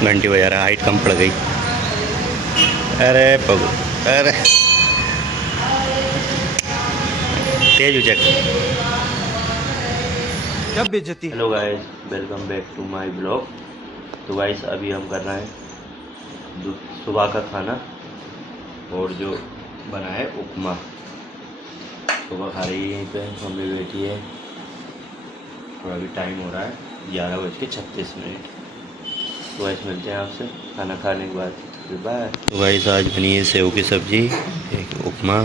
घंटी बजा रहा, हाइट कम पड़ गई। अरे पगू, अरे तेज उचक। जब बेइज्जती। Hello guys, welcome back to my blog. तो गाइस अभी हम कर रहे हैं सुबह का खाना और जो बना है उपमा। सुबह खा रही है यहीं पे, मम्मी बैठी है और अभी टाइम हो रहा है 11:36। तो गाइस मिलते हैं आपसे खाना खाने के बाद, फिर बाय। तो गाइस आज बनी है सेव की सब्जी, एक उपमा,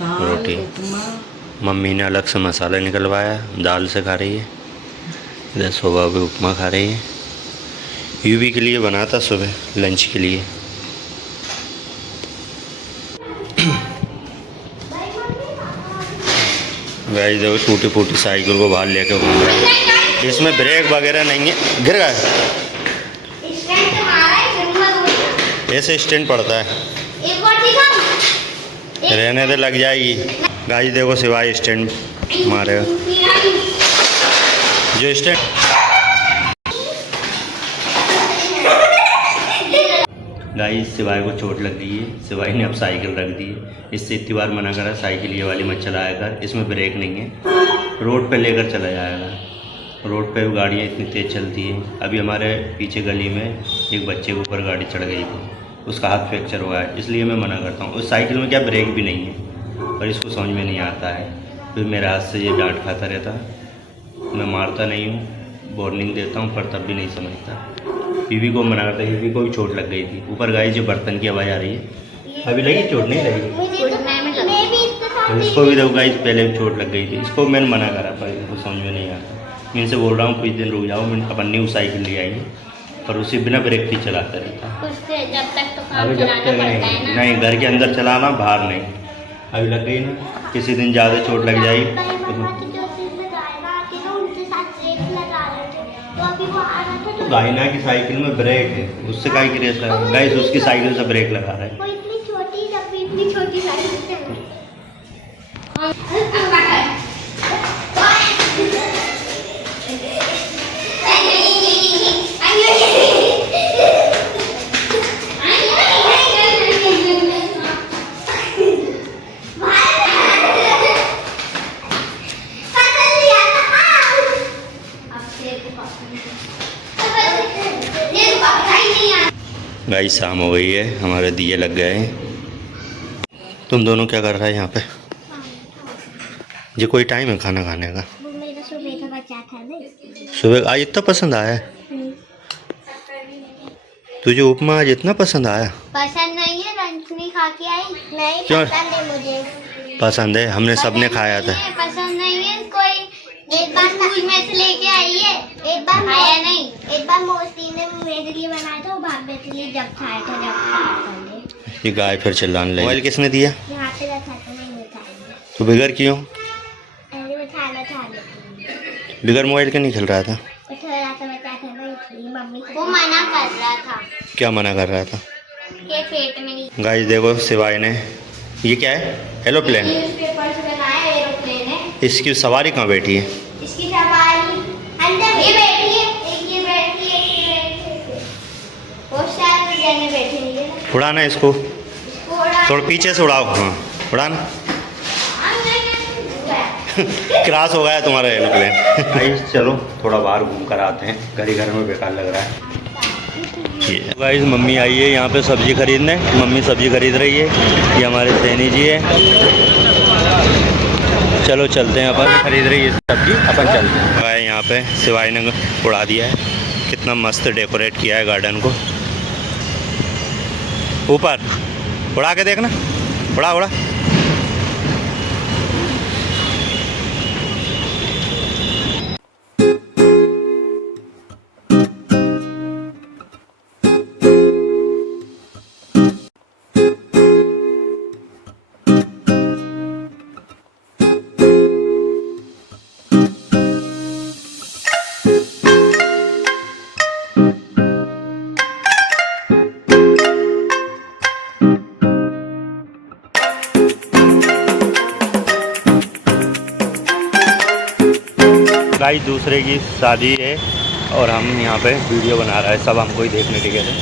रोटी। मम्मी ने अलग से मसाला निकलवाया, दाल से खा रही है। इधर सुबह भी उपमा खा रही है। यूवी के लिए बना था सुबह लंच के लिए। गाइस देखो टूटी फूटी साइकिल को बाहर लेके घूम रहा है। इसमें ब्रेक वगैरह नहीं है, गिर गया। ऐसे स्टैंड पड़ता है, रहने दे, लग जाएगी। गाइस देखो सिवाय स्टैंड मारेगा जो स्टैंड। गाइस सिवाय को चोट लग गई है, सिवाय ने अब साइकिल रख दी है। इससे इतनी बार मना करा साइकिल ये वाली मत चलाया कर, इसमें ब्रेक नहीं है, रोड पे लेकर चला जाएगा। रोड पे गाड़ियाँ इतनी तेज़ चलती हैं। अभी हमारे पीछे गली में एक बच्चे के ऊपर गाड़ी चढ़ गई थी, उसका हाथ फ्रैक्चर हुआ है, इसलिए मैं मना करता हूँ। उस साइकिल में क्या ब्रेक भी नहीं है, और इसको समझ में नहीं आता है। फिर मेरे हाथ से ये डांट खाता रहता है। मैं मारता नहीं हूँ, वार्निंग देता हूँ, पर तब भी नहीं समझता। यूवी को मना करता है, यूवी को भी चोट लग गई थी। ऊपर गाइस जो बर्तन की आवाज़ आ रही है, अभी लगी चोट? नहीं लगी। तो इसको भी देखो गाइस पहले भी चोट लग गई थी। इसको मैंने मना करा पर इनको समझ में नहीं आता। मैं इनसे बोल रहा हूँ कुछ दिन रुक जाओ, मैं अपन न्यू साइकिल ले आएंगे, पर उसी बिना ब्रेक की चलाता रहता है। जब तक तो काम अभी जब चलाना तक पड़ता है ना। नहीं, घर के अंदर चलाना, बाहर नहीं। अभी लग गई ना, किसी दिन ज़्यादा चोट लग जाएगी तो गाइना की साइकिल में ब्रेक है, उससे काहे की रेस लगा। गाइस उसकी साइकिल से ब्रेक लगा रहा है। इतनी छोटी साइकिल गाइस शाम हो गई है, हमारे दिए लग गए हैं। तुम दोनों क्या कर रहा है यहाँ पे? ये कोई टाइम है खाना खाने का? वो मेरा सुबह का बच्चा था ना। सुबह आज इतना पसंद आया है तुझे उपमा? आज इतना पसंद आया? पसंद नहीं है, लंच नहीं खा के आई। नहीं क्यों? पसंद है मुझे। पसंद है, हमने सबने खाया था। पसंद नहीं है कोई। एक बार स्कूल में से लेके आई है, एक बार खाया नहीं। एक बार मोस्ती ने मेरे लिए बनाया था, वो भाभी के लिए जब खाया था, जब खाया था। ये गाय फिर चिल्लाने लगी। मोबाइल किसने दिया? यहाँ पे रखा था, नहीं उठाया। तो बिगर क्यों? अरे उठाना था लेकिन बिगर मोबाइल के नहीं खेल रहा था? उठ रहा था, बच्चा था ना, इसलिए मम्मी वो मना कर रहा था। क्या मना कर रहा था? के पेट में नहीं। गाइस देखो सिवाय ने, ये क्या है? एरोप्लेन? न्यूज़पेपर से बनाया एरोप्लेन है। इसकी सवारी कहाँ बैठी है? इसकी सवारी अंदर ये बैठी है, एक ये बैठी है, एक ये बैठी है। वो शायद जने बैठेंगे ना। उड़ाना इसको, इसको उड़ा थोड़ा पीछे से उड़ाओ। हाँ उड़ाना। क्रॉस हो गया तुम्हारा एरोप्लेन। गाइस चलो थोड़ा बाहर घूम कर आते हैं, घर में बेकार लग रहा है। गाइस मम्मी आई है यहाँ पे सब्जी खरीदने, मम्मी सब्जी खरीद रही है। ये हमारे सैनी जी है। चलो चलते हैं, अपन खरीद रही है सब्जी, अपन चलते हैं। यहाँ पे सिवाय ने उड़ा दिया है, कितना मस्त डेकोरेट किया है गार्डन को। ऊपर उड़ा के देखना, उड़ा उड़ा। गाइस दूसरे की शादी है, और हम यहाँ पे वीडियो बना रहे हैं, सब हमको ही देखने टिके थे।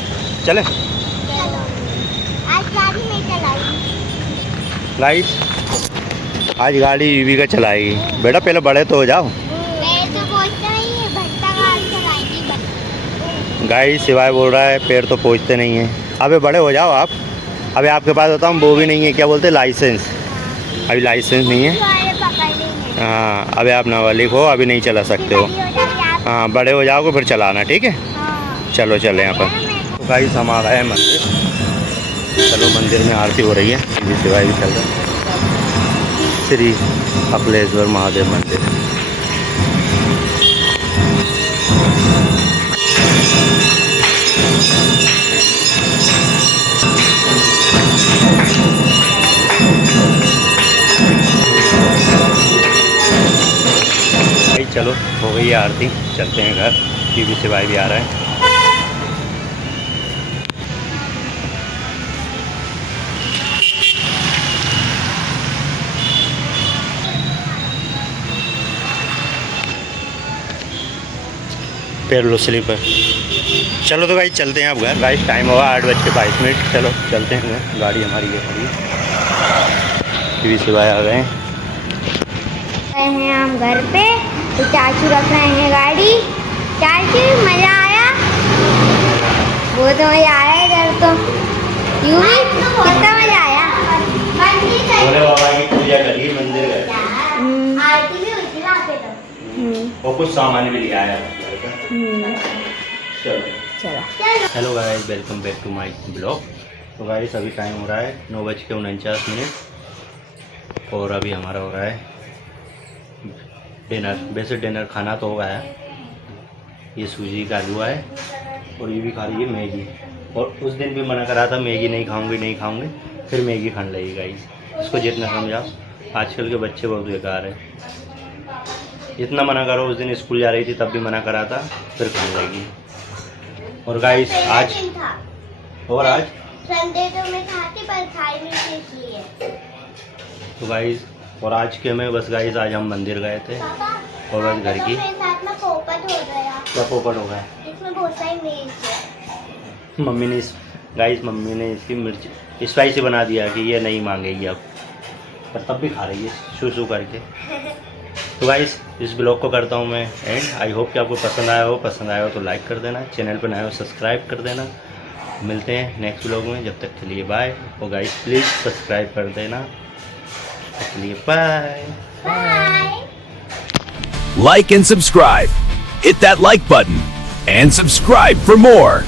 चले चलो आज गाड़ी में चलाई गाइस, आज गाड़ी ईवी का चलाएगी। बेटा पहले बड़े तो हो जाओ। मैं तो पहुंचता नहीं है, भट्टा गाड़ी चलाएगी गाइस सिवाय बोल रहा है पैर तो पहुँचते नहीं हैं। अबे बड़े हो जाओ आप। अबे आपके पास होता हूँ वो भी नहीं है, क्या बोलते लाइसेंस। अभी लाइसेंस नहीं है। पकड़ लेंगे। हाँ अभी आप नाबालिग हो, अभी नहीं चला सकते हो। हाँ बड़े हो जाओगे फिर चलाना, ठीक है। चलो चले यहाँ पर। तो गाइस हम आ गए हैं मंदिर। चलो मंदिर में आरती हो रही है, ये सिवाय भी चल रहा है। श्री अकलेश्वर महादेव मंदिर। भाई चलो हो गई है आरती, चलते हैं घर। टीवी सिवाय भी आ रहा है। पैर लो स्लीपर। चलो तो भाई चलते हैं अब घर। गाइस टाइम होगा 8:22। चलो चलते हैं घर। गाड़ी हमारी ये खड़ी है। टीवी सिवाय आ गए हैं हम घर पे। तो चाचू रख रहे हैं गाड़ी। चाचू मज़ा आया? वो तो मज़ा आया इधर तो। यूं ही कितना मज़ा आया? भोले बाबा की पूजा करी, मंदिर गए आरती भी हुई थी ना पे तो। और कुछ सामान भी लिया आया चलो चलो hello guys, welcome back to my blog. तो गाइस अभी टाइम हो रहा है 9:49 और अभी हमारा हो रहा है डिनर। वैसे डिनर खाना तो हो गया है। ये सूजी का हलवा है और ये भी खा रही है मैगी। और उस दिन भी मना करा था मैगी नहीं खाऊंगी, फिर मैगी खाने लगी गाइस। उसको जितना समझाओ, आजकल के बच्चे बहुत बेकार है। जितना मना करो, उस दिन स्कूल जा रही थी तब भी मना करा था, फिर खाने लगी। और गाइस आज संडे तो मैं खाती पर खाई नहीं थी इसलिए। तो गाइस और आज के में बस गाइस आज हम मंदिर गए थे और बस घर की। मेरे साथ में पोपट हो गया। क्या पोपट हो गया? इसमें बहुत सारी मिर्च है। मम्मी ने इसकी मिर्च स्पाइसी बना दिया कि ये नहीं मांगेगी अब, पर तब भी खा रही है शू करके। तो गाइस इस ब्लॉग को करता हूँ मैं एंड। आई होप कि आपको पसंद आया हो तो लाइक कर देना, चैनल पर नए हो सब्सक्राइब कर देना। मिलते हैं नेक्स्ट ब्लॉग में, जब तक के लिए बाय। और गाइस प्लीज़ सब्सक्राइब कर देना। चलिए bye. Like and subscribe. Hit that like button and subscribe for more.